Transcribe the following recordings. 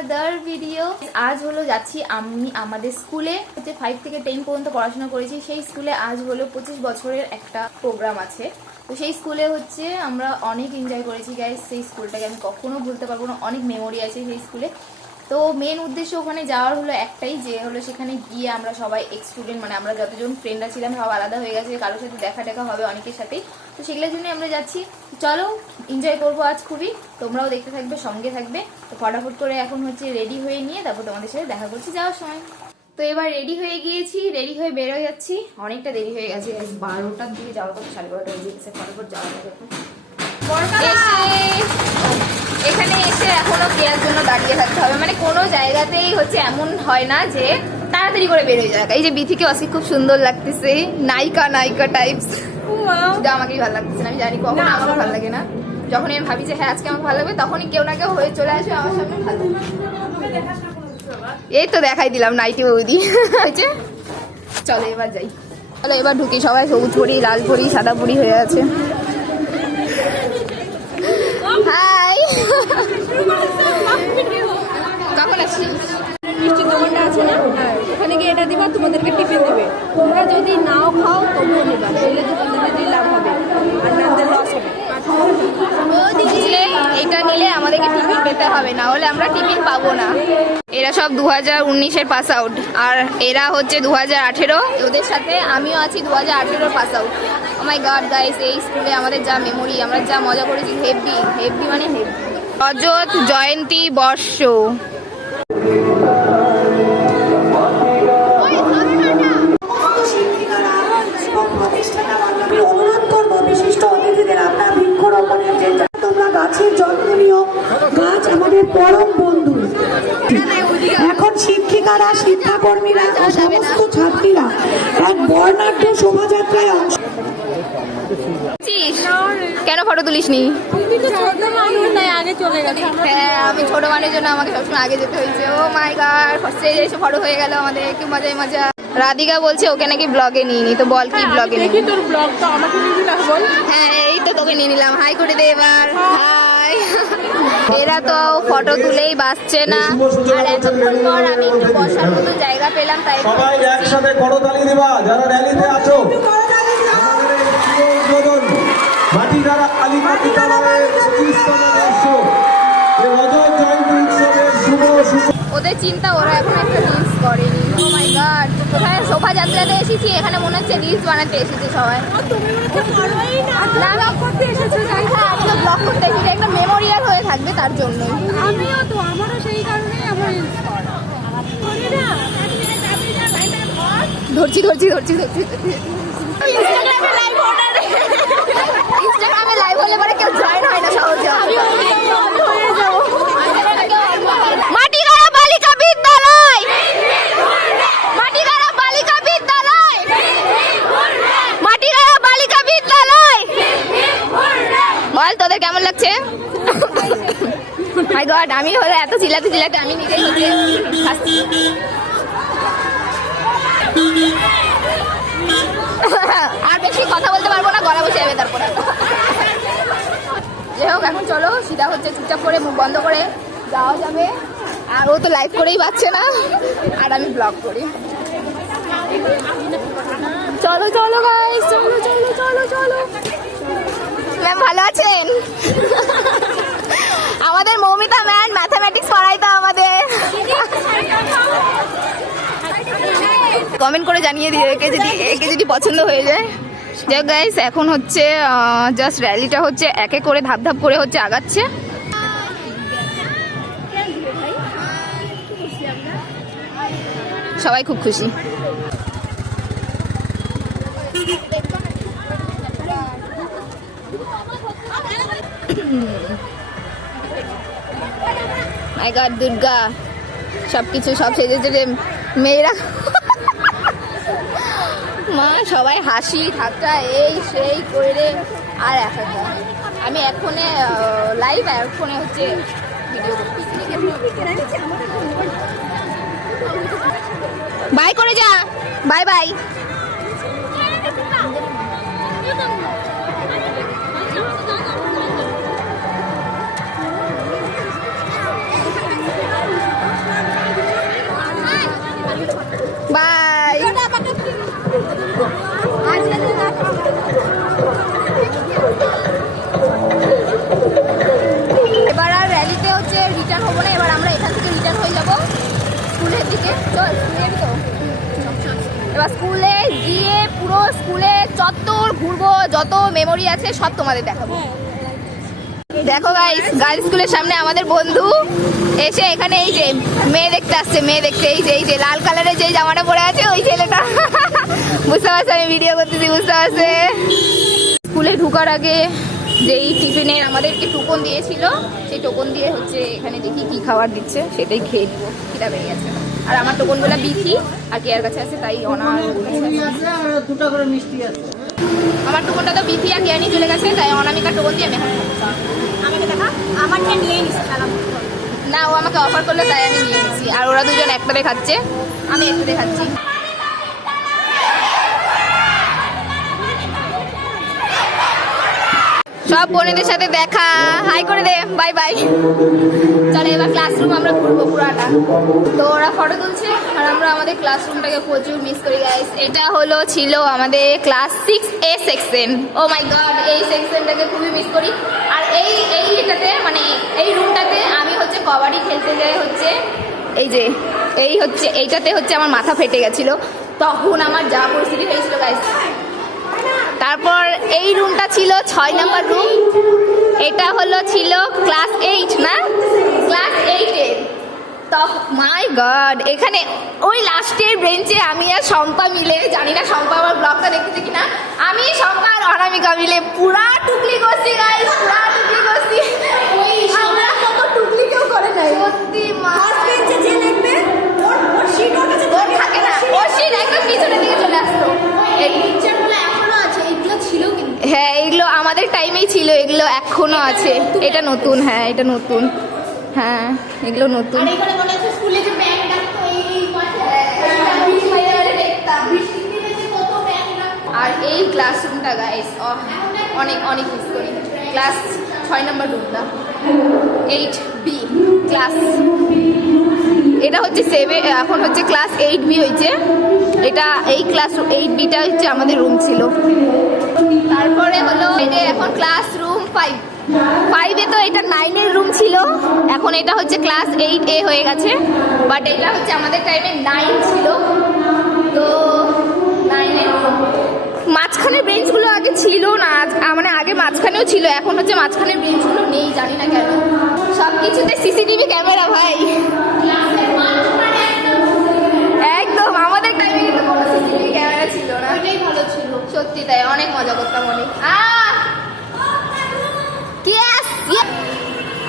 Another video. আজ হলো যাচ্ছি আমি আমাদের স্কুলে, হচ্ছে 5 থেকে 10 পর্যন্ত পড়াশোনা করেছি সেই স্কুলে। আজ হলো 25 বছরের একটা প্রোগ্রাম আছে। তো সেই স্কুলে হচ্ছে আমরা অনেক এনজয় করেছি গাইস। সেই স্কুলটাকে আমি কখনো ভুলতে পারবো না, অনেক মেমোরি আছে সেই স্কুলে। তো মেন উদ্দেশ্য ওখানে যাওয়ার হলো একটাই, যে হলো সেখানে গিয়ে আমরা সবাই এক্স স্টুডেন্ট, মানে আমরা যতজন ফ্রেন্ডরা ছিলাম সব আলাদা হয়ে গেছে, কারোর সাথে দেখা হবে অনেকের সাথেই। তো সেগুলোর জন্য আমরা যাচ্ছি। চলো এনজয় করবো আজ খুবই, তোমরাও দেখতে থাকবে, সঙ্গে থাকবে। তো ফটাফট করে এখন হচ্ছে রেডি হয়ে নিয়ে তারপর তোমাদের সাথে দেখা করছি যাওয়ার সময়। তো এবার রেডি হয়ে গিয়েছি, রেডি হয়ে বেরোয় যাচ্ছি। অনেকটা দেরি হয়ে গেছে, 12টার দিকে যাওয়ার কথা, 12:30 হয়ে গেছে। ফটাফট যাওয়া যাবে। এখানে এসে এখনো দেওয়ার জন্য দাঁড়িয়ে থাকতে হবে, মানে কোনো জায়গাতেই হচ্ছে এমন হয় না যে তাড়াতাড়ি করে বেরোয় যাক। এই যে বিথিকে অসি খুব সুন্দর লাগতেছে, নায়িকা নায়িকা টাইপস। শুধু আমাকেই ভালো লাগতেছে না, আমি জানি কখনো আমাকে ভালো লাগে না। যখন আমি ভাবি যে হ্যাঁ আজকে আমাকে ভালো লাগবে, তখনই কেউ না কেউ হয়ে চলে আসে আমার সামনে ভালো। এই তো দেখাই দিলাম নাইটি বৌদি হয়েছে। চলো এবার যাই, চলো এবার ঢুকি। সবাই সবুজ পরি, লাল পরি, সাদা পরি হয়ে আছে। হাই, কখন আসছিস? মিষ্টির দোকানটা আছে না, ওখানে গিয়ে এটা দিবা, তোমাদেরকে টিফিন দেবে। তোমরা যদি নাও খাও তবুও নেবা, তাহলে দোকানদারদের লাভ হবে আর নামদের লস হবে। এইটা নিলে আমাদেরকে টিফিন পেতে হবে, না হলে আমরা টিফিন পাবো না। এরা সব 2019-এর পাস আউট, আর এরা হচ্ছে 2018। ওদের সাথে আমিও আছি 2018-এর পাস আউট। ও মাই গড গাইস, এই স্কুলে আমাদের যা মেমোরি, আমরা যা মজা করেছি, হেভি হেভি মানে হেভি। রজত জয়ন্তী বর্ষ। গাছের যত্ন নিও, গাছ আমাদের পরম বন্ধু। এখন শিক্ষিকারা, শিক্ষাকর্মীরা ও সমস্ত ছাত্রীরা এক বর্ণাঢ্য শোভাযাত্রায় অংশ। কেন ফটো তুলিসনি? আগে চলে গেছে। হ্যাঁ, আমি ছোট মানুষের জন্য আমাকে সবসময় আগে যেতে হয়েছে। ও মাই গড, ফার্স্টে এসে ফটো হয়ে গেল আমাদের, কি মজাই মজা। রাধিকা বলছে ওকে নাকি ব্লগে নিয়ে, তো বল কি ব্লগে নিয়ে? দেখি তোর ব্লগ তো আমাকে নিবি না বল। হ্যাঁ এই তো তোকে নিয়ে নিলাম, হাই করে দে এবার। হাই। এরা তো ফটো তুলেই বাঁচছে না, আর এতক্ষণ পর আমি একটু বসার মতো জায়গা পেলাম, তাই সবাই একসাথে করতালি দিবা যারা র্যালিতে আছো। মাটিগাড়া কালিকা বিদ্যালয়ের 25তম বর্ষ রজত জয়ন্তী উৎসবের শুভ সূচনা। ওদের চিন্তা, ওরা এখন একটা রিলস করেনি। ও মাই গড, কোথায় শোভাযাত্রাতে এসেছি, এখানে মনে হচ্ছে রিলস বানাতে এসেছে সবাই। ব্লগ করতে এসেছে, ব্লগ করতে এসেছে, একটা মেমোরিয়াল হয়ে থাকবে তার জন্যই। আমিও তো, আমারও সেই কারণেই আমার রিলস করা। ধরছি ধরছি ধরছি ধরছি। ইনস্টাগ্রামে লাইভ হলে পরে কেউ জয়েন হয় না সহজে। মাটিগাড়া বালিকা বিদ্যালয়, মাটিগাড়া বালিকা বিদ্যালয়, মাটিগাড়া বালিকা বিদ্যালয়। বল তোদের কেমন লাগছে? মাই গড, আমি হলে এত চিল্লাতে চিল্লাতে আমি নিজেই হচ্ছে হাসছি। আর বেশি কথা বলতে পারবো না, গলা বসে যাবে তারপরে। যাই হোক, এখন চলো সিধা হচ্ছে চুপচাপ করে মুখ বন্ধ করে যাওয়া যাবে। আর ও তো লাইভ করেই পাচ্ছে না, আর আমি ব্লগ করি। চলো চলো গাইস, চলো চলো চলো চলো। ম্যাম ভালো আছেন? আমাদের মৌমিতা ম্যাম ম্যাথামেটিক্স পড়াইতো আমাদের। কমেন্ট করে জানিয়ে দিও একে যদি পছন্দ হয়ে যায়। যাই গাইস, এখন হচ্ছে জাস্ট র্যালিটা হচ্ছে একে করে ধাপ ধাপ করে হচ্ছে আগাচ্ছে। সবাই খুব খুশি। মাই গড, দুর্গা সবকিছু সব সেজেছে মেয়েরা। মা সবাই হাসি ঠাট্টা এই সেই করে। আর এখন আমি এখনে লাইভ, এখনে হচ্ছে ভিডিও করতেছি। বাই করে যা, বাই বাই। এবার স্কুলে গিয়ে পুরো স্কুলে চত্বর ঘুরবো, যত মেমোরি আছে সব তোমাদের দেখাবো। দেখো গাইস, গার্লস স্কুলের সামনে আমাদের বন্ধু এসে এখানে এই যে মেয়ে দেখতে আসছে, মেয়ে দেখতে। এই যে লাল কালারের যে জামাটা পরে আছে ওই ছেলেটা। বুঝতে পারছে আমি ভিডিও করতেছি, বুঝতে পারছে। স্কুলে ঢোকার আগে যেই টিফিনের আমাদেরকে টোকন দিয়েছিল, সেই টোকন দিয়ে হচ্ছে এখানে দেখি কি খাবার দিচ্ছে সেটাই খেয়ে দিব, খিদা বেড়ে গেছে। আর আমার টোকনগুলো বিথি আর কেয়ার কাছে আছে, তাই অনার দুটো করে মিষ্টি আছে। আমার টোকনটা তো বিথি আর কেয়ানি চলে গেছে, তাই অনামিকার টোকন দিয়ে আমি এখন আমাকে দেখা, আমারটা নিয়ে নিস খেলা। না, ও আমাকে অফার করলো তাই আমি নিয়ে নিয়েছি। আর ওরা দুজন একটাতে খাচ্ছে, আমি একটাতে খাচ্ছি। সব বোনেদের সাথে দেখা, হাই করে দে, বাই বাই। চলো এবার ক্লাসরুম আমরা ঘুরবো পুরাটা। তো ওরা ফটো তুলছে আর আমরা আমাদের ক্লাসরুমটাকে প্রচুর মিস করি গাইস। এটা ছিল আমাদের ক্লাস 6A সেকশন। ও মাই গড, এই সেকশনটাকে খুবই মিস করি। আর এইটাতে মানে এই রুমটাতে আমি হচ্ছে কবাডি খেলতে যাই, হচ্ছে এইটাতে হচ্ছে আমার মাথা ফেটে গেছিল, তখন আমার যা পরিস্থিতি হয়েছিল গাইস। তারপর এই রুমটা ছিল 6 নম্বর রুম। এটা ছিল ক্লাস 8 না, ক্লাস 8-এর। তো মাই গড, এখানে ওই লাস্টের বেঞ্চে আমি আর শম্পা মিলে, জানি না শম্পা আমার ব্লগটা দেখতেছে কিনা, আমি শম্পা আর অনামিকা মিলে পুরা টুকলি করছি গাইস, পুরা টুকলি করছি। আমরা কত টুকলি কেউ করে নাই সত্যি। বেঞ্চে যে দেখবে ওর সিট ওর কাছে থাকে না, ওর সিট একদম পিছনের দিকে চলে আসতো। এই পিকচারগুলো এখনো আছে, এইগুলো ছিল কিন্তু। হ্যাঁ, এগুলো আমাদের টাইমেই ছিল, এগুলো এখনো আছে। এটা নতুন, হ্যাঁ এটা নতুন, হ্যাঁ এগুলো নতুন। আর এই ক্লাসরুমটা গাইস অনেক অনেক মিস করি। ক্লাস 6 নম্বর রুমটা, 8B ক্লাস। এটা হচ্ছে 7, এখন হচ্ছে ক্লাস 8B হয়েছে। এটা এই ক্লাস 8Bটা হচ্ছে আমাদের রুম ছিল। তারপরে এটা এখন ক্লাসরুম 5-এ তো এটা 9-এর রুম ছিল, এখন এটা হচ্ছে ক্লাস 8A হয়ে গেছে। বাট এটা হচ্ছে আমাদের টাইমে 9 ছিল, তো 9-এর রুম। মাঝখানের বেঞ্চগুলো আগে ছিল না, মানে আগে মাঝখানেও ছিল, এখন হচ্ছে মাঝখানের বেঞ্চগুলো নেই, জানি না কেন। সব কিছুতে সিসিটিভি ক্যামেরা ভাই, একদম। আমাদের টাইমে কিন্তু কোনো সিসিটিভি ক্যামেরা ছিল না, ওইটাই ভালো ছিল সত্যি। তাই অনেক মজা করতাম, অনেক।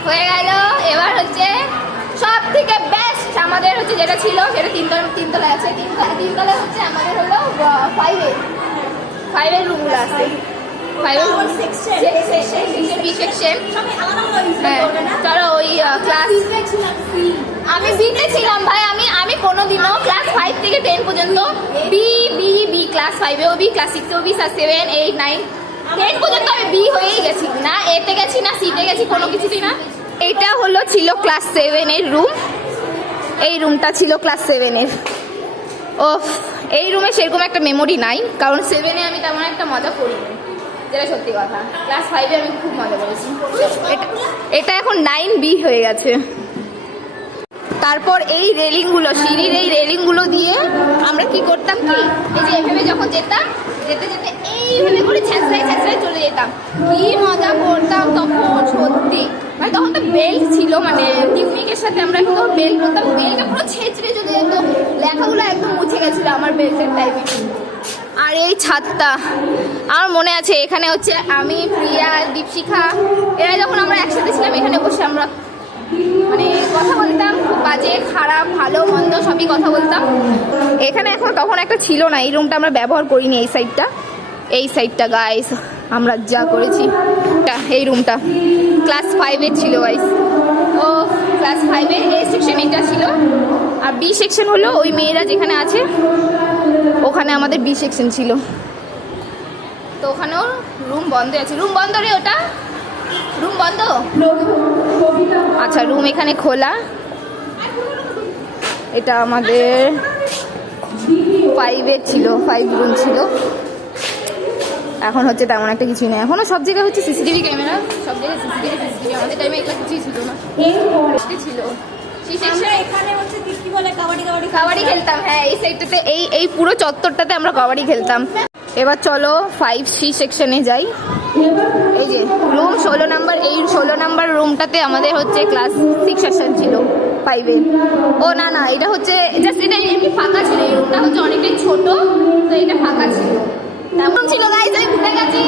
হয়ে গেল। এবার হচ্ছে সব থেকে বেস্ট আমাদের হচ্ছে যেটা ছিল, সেটা তিনতলায় আছে। তিনতলায় হচ্ছে আমাদের হলো 5-এর রুমগুলো আছে। 5-এর B সেকশন। চলো ওই ক্লাস, আমি বিতে ছিলাম ভাই। আমি কোনোদিনও ক্লাস 5 থেকে 10 পর্যন্ত বি ক্লাস 5-এও বি, ক্লাস 6-এও বি, ক্লাস 7, 8, 9, 10 পর্যন্ত আমি বি হয়েই গেছি। না এতে গেছি না সিতে গেছি, কোনো কিছুতেই না। এইটা ছিল ক্লাস 7-এর রুম। এই রুমটা ছিল ক্লাস 7-এর। ও এই রুমে সেরকম একটা মেমোরি নাই, কারণ 7-এ আমি তেমন একটা মজা করিনি, যেটা সত্যি কথা। ক্লাস 5-এ আমি খুব মজা করেছি। এটা এখন 9B হয়ে গেছে। তারপর এই রেলিংগুলো, সিঁড়ির এই রেলিংগুলো দিয়ে আমরা কি করতাম, কি এই যে এভাবে যখন যেতাম, যেতে যেতে এইভাবে করে ছ্যাঁচড়ায় চলে যেতাম। কি মজা করতাম তখন সত্যি। মানে তখন তো বেল্ট ছিল, মানে টিকনিকের সাথে আমরা কিন্তু বেল্ট করতাম, বেল্টটা পুরো ছেঁচড়ে চলে যেত, লেখাগুলো একদম মুছে গেছিল আমার বেল্টের টাইমে। আর এই ছাদটা আমার মনে আছে, এখানে হচ্ছে আমি, প্রিয়া, দীপশিখা, এরা যখন আমরা একসাথে ছিলাম, এখানে বসে আমরা মানে কথা বলতাম, খুব বাজে খারাপ ভালো মন্দ সবই কথা বলতাম। এখানে এখন তখন একটা ছিল না, এই রুমটা আমরা ব্যবহার করিনি। এই সাইডটা গাইস আমরা যা করেছি। এই রুমটা ক্লাস 5-এর ছিল গাইস। ও ক্লাস 5-এর A সেকশন এটা ছিল, আর B সেকশন হলো ওই মেয়েরা যেখানে আছে, ওখানে আমাদের B সেকশন ছিল। তো ওখানেও রুম বন্ধ আছে। রুম বন্ধ রে, ওটা রুম বন্ধ। আচ্ছা, রুম এখানে খোলা। এটা আমাদের 5-এর ছিল, 5 রুম ছিল। এখন হচ্ছে তেমন একটা কিছুই নেই, এখনো সব জায়গায় হচ্ছে সিসিটিভি ক্যামেরা, সব জায়গায় সিসিটিভি। আমাদের টাইমে এগুলো কিছুই ছিল না, ছিল সি সেকশন এখানে হচ্ছে কি বলে কাবাডি কাবাডি কাবাডি খেলতাম। হ্যাঁ, এই সাইডটাতে এই পুরো চত্বরটাতে আমরা কাবাডি খেলতাম। এবার চলো 5C সেকশনে যাই। এই যে রুম 16 নাম্বার, এই 16 নাম্বার রুমটাতে আমাদের হচ্ছে ক্লাস 6 সেকশন ছিল 5-এ। ও না না, এটা হচ্ছে জাস্ট এটা এমনি ফাঁকা ছিল, এই রুমটা হচ্ছে অনেকটাই ছোট, তো এটা ফাঁকা ছিল। তেমন ছিল গাইস, আমি ভুলে গেছি।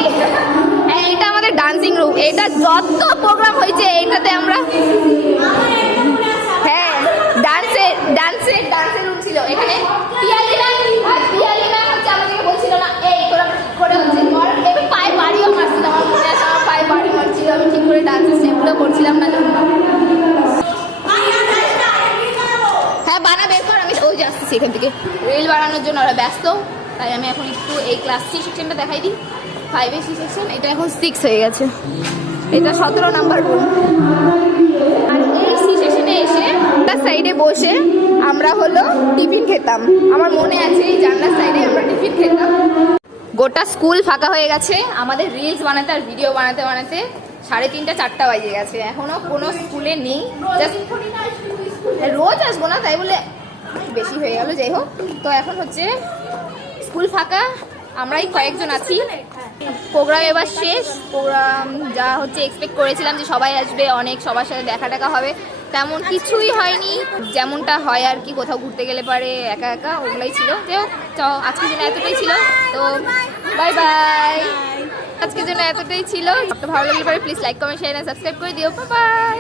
হ্যাঁ, এটা আমাদের ডান্সিং রুম। এটা যত প্রোগ্রাম হয়েছে এইটাতে আমরা, হ্যাঁ ডান্সের রুম ছিল এখানে। পিয়ালিনা হচ্ছে আমাদেরকে বলছিল না এই তোরা ঠিক করে হচ্ছে কর, এবার পায়ে বাড়িও মারছিল। আমার মনে আছে আমার পায়ে বাড়ি মারছিল, আমি ঠিক করে ডান্সের স্টেপগুলো করছিলাম না জন্য। হ্যাঁ বানা বের কর, আমি ওই যে আসতেছি এখান থেকে। রিল বানানোর জন্য ওরা ব্যস্ত, তাই আমি এখন একটু এই ক্লাস 3 সেকশনটা দেখাই দিই। 5-এ সি সেকশন, এটা এখন 6 হয়ে গেছে। এটা 17 নাম্বার রুম। আর এই সি সেকশনে এসে তার সাইডে বসে আমরা হলো টিফিন খেতাম। আমার মনে আছে এই জানলার সাইডে আমরা টিফিন খেতাম। গোটা স্কুল ফাঁকা হয়ে গেছে, আমাদের রিলস বানাতে আর ভিডিও বানাতে বানাতে 3:30-4টা বাজে গেছে, এখনো কোনো স্কুলে নেই। জাস্ট রোজ আসবো না, তাই বলে বেশি হয়ে গেল। যাই হোক, তো এখন হচ্ছে স্কুল ফাঁকা, আমরাই কয়েকজন আছি। প্রোগ্রাম এবার শেষ। প্রোগ্রাম যা হচ্ছে এক্সপেক্ট করেছিলাম যে সবাই আসবে, অনেক সবার সাথে দেখা টাকা হবে, তেমন কিছুই হয়নি। যেমনটা হয় আর কি, কোথাও ঘুরতে গেলে পারে একা একা, ওগুলাই ছিল। যাই হোক, আজকের জন্য এতটাই ছিল, তো বাই বাই। আজকের জন্য এতটাই ছিল। ভালো লাগলে পারে please like comment share subscribe করে দিও। Bye bye.